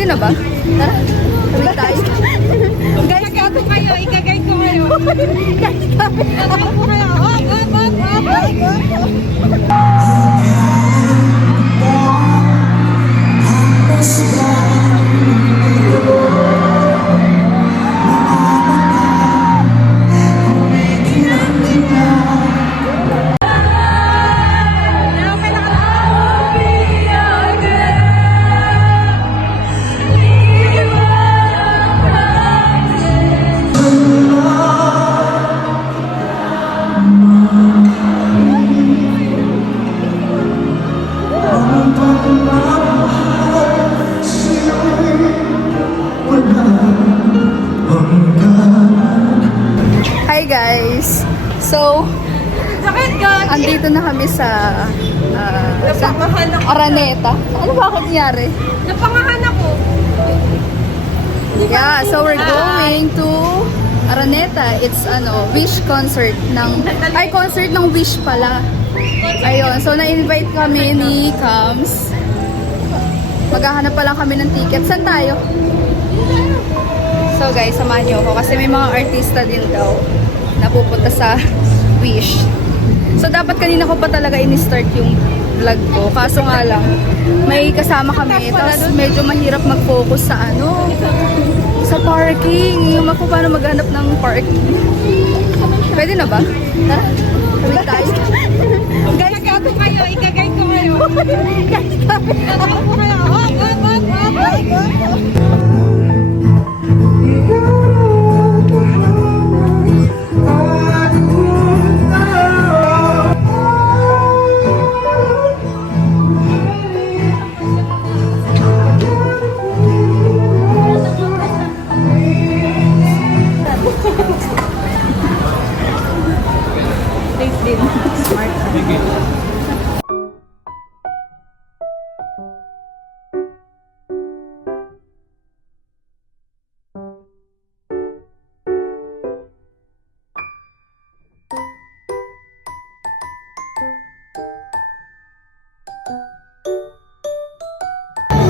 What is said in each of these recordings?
Pwede na ba? Tara, tuloy tayo. Gagato kayo, igagay ko kayo. Gagato ko kayo. Hi guys! So, Sakit ka. andito na kami sa Napangahan ako. Araneta. Ano ba ako nangyari? Napangahan ako. Yeah, so we're going to Araneta. It's Wish concert concert ng Wish pala. Ayun, so na-invite kami ni Cams. Maghahanap pa lang kami ng ticket. Saan tayo? So guys, samahan niyo ako kasi may mga artista din daw na pupunta sa Wish. So dapat kanina ko pa talaga in-start yung vlog ko. Kaso nga lang, may kasama kami. Tapos medyo mahirap mag-focus sa sa parking. Yung ako paano maghanap ng parking. Pwede na ba? Tara, tuloy tayo. Gagato kayo, igagay ko kayo. Gagato ko kayo. Safe din. Smart.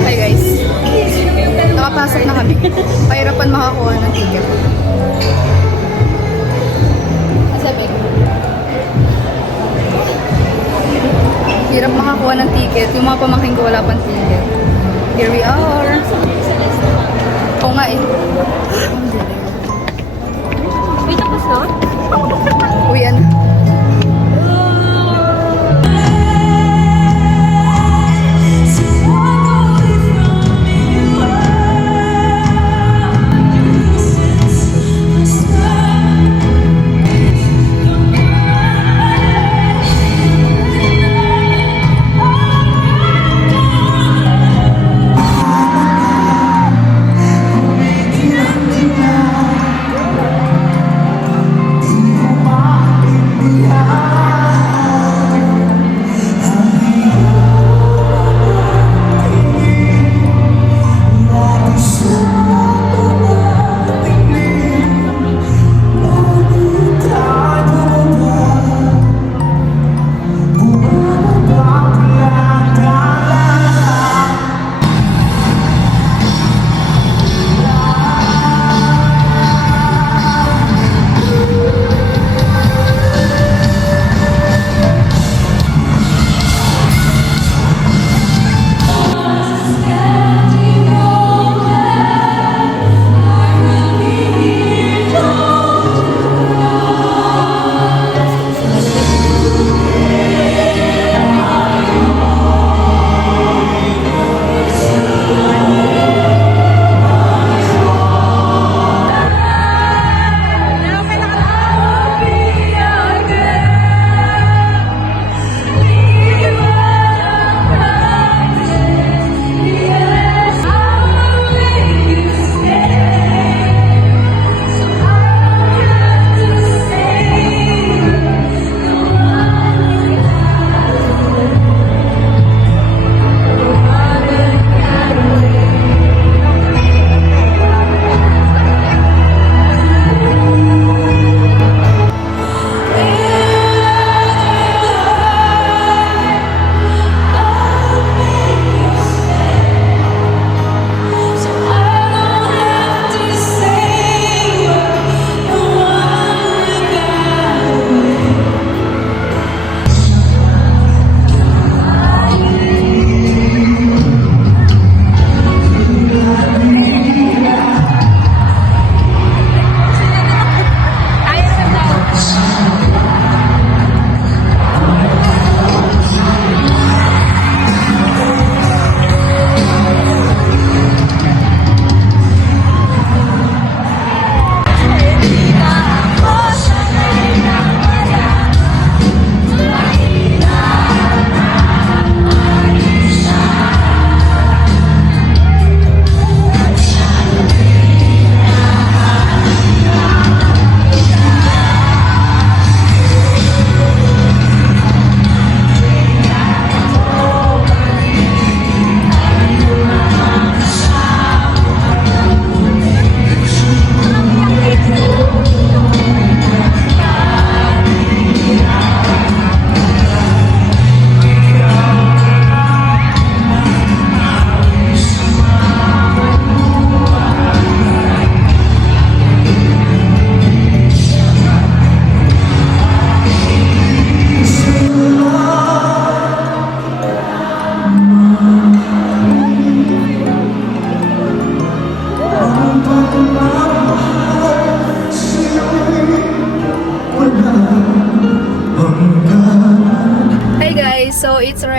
Hi guys. Nakapasok na kami. Pahirapan makakuha ng ticket. Sabi. Hirap makakuha ng ticket. Yung mga pamangkin ko wala pang ticket. Here we are. Oo nga eh. Wait, tapos na? Uy, ano?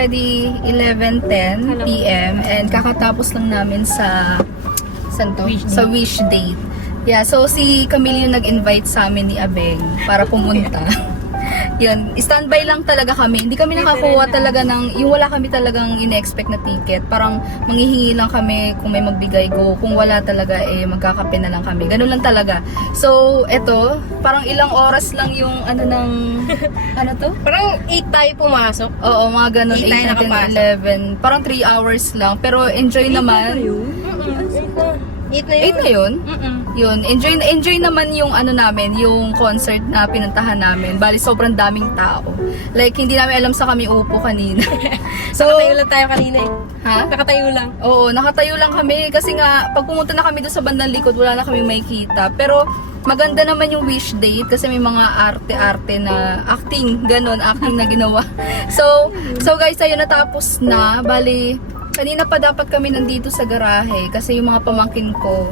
already 11:10 p.m. and kakatapos lang namin sa sa wish date. Yeah, so si Camille yung nag-invite sa amin ni Abeng para pumunta. Yun, standby lang talaga kami. Hindi kami nakakuha talaga yung wala kami talagang ine-expect na ticket. Parang manghihingi lang kami kung may magbigay go. Kung wala talaga, magkakape na lang kami. Ganun lang talaga. So, eto, parang ilang oras lang yung ano to? Parang 8 tayo pumasok. Oo, mga ganun. 8 tayo 8 nakapasok. 11. Parang 3 hours lang. Pero enjoy naman. 8 na 8 na yun? Mm-mm. Yun, enjoy naman yung namin, yung concert na pinuntahan namin. Bali, sobrang daming tao. Like, hindi namin alam sa kami upo kanina. So, Nakatayo lang tayo kanina eh. ha? Nakatayo lang. Oo, nakatayo lang kami kasi nga, pag pumunta na kami doon sa bandang likod, wala na kami makikita. Pero, maganda naman yung wish date kasi may mga arte-arte na acting na ginawa. So guys, ayun, natapos na. Bali, kanina pa dapat kami nandito sa garahe kasi yung mga pamangkin ko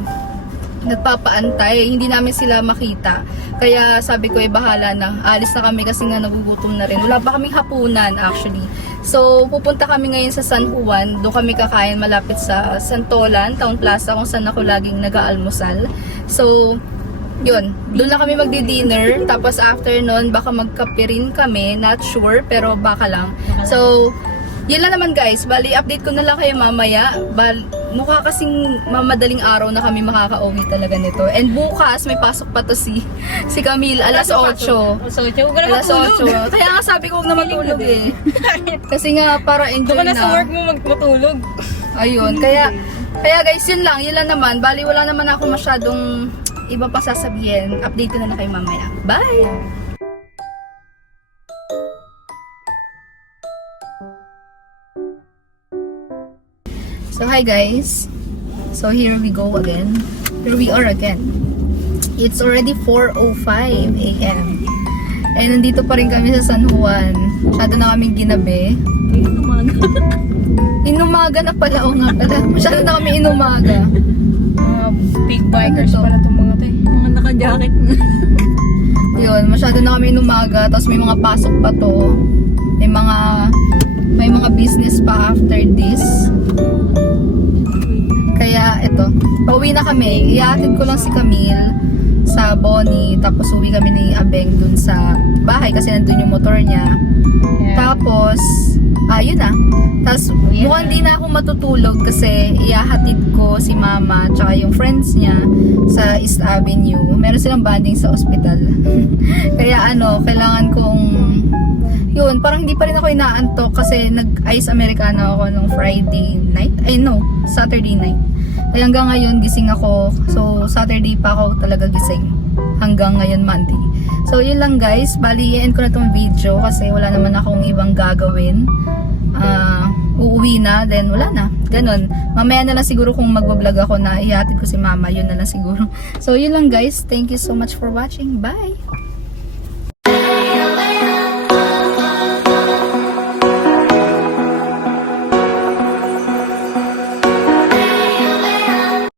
nagpapaantay, hindi namin sila makita. Kaya sabi ko, bahala na. Alis na kami kasi nga nagugutom na rin. Wala pa kaming hapunan actually. So, pupunta kami ngayon sa San Juan. Doon kami kakain malapit sa Santolan, Town Plaza, kung saan ako laging nag-aalmusal. So, yun, doon na kami magdi-dinner. Tapos after nun, baka magkape rin kami. Not sure, pero baka lang. So, yun lang naman guys. Bali, update ko na lang kayo mamaya. Mukha kasing madaling araw na kami makaka-uwi talaga nito. And bukas, may pasok pa to si Camille, alas 8. So, huwag ka na Alas matulog. 8. Kaya nga sabi ko huwag na matulog eh. Kasi nga, para enjoy Doon ka na sa na. work mo matulog. Ayun, kaya guys, yun lang naman. Bali, wala naman ako masyadong iba pa sasabihin. Update ko na lang kayo mamaya. Bye! So hi guys. So here we go again. Here we are again. It's already 4:05 a.m. And nandito pa rin kami sa San Juan. Masyado na kaming ginabi. Inumaga na pala. O nga pala. Masyado na kami inumaga. Mga big bikers Ano to? pala itong mga to eh. Mga naka-jacket na. Yun, masyado na kami inumaga. Tapos may mga pasok pa to. May mga business pa after this. Kaya eto, pauwi na kami. Iatid ko lang si Camille sa Bonnie, tapos uwi kami ni Abeng dun sa bahay kasi nandun yung motor niya. Tapos, yun na. Tapos, mukhang di na ako matutulog kasi iahatid ko si Mama tsaka yung friends niya sa East Avenue. Meron silang banding sa ospital. Kaya kailangan kong yun, parang hindi pa rin ako inaantok kasi nag-ice americano ako nung Friday night. Saturday night. Kaya hanggang ngayon gising ako. So, Saturday pa ako talaga gising. Hanggang ngayon Monday. So, yun lang guys. Bali, i-end ko na tong video kasi wala naman akong ibang gagawin. Uuwi na, then wala na. Ganon. Mamaya na lang siguro kung magbablog ako na ihatid ko si Mama. Yun na lang siguro. So, yun lang guys. Thank you so much for watching. Bye!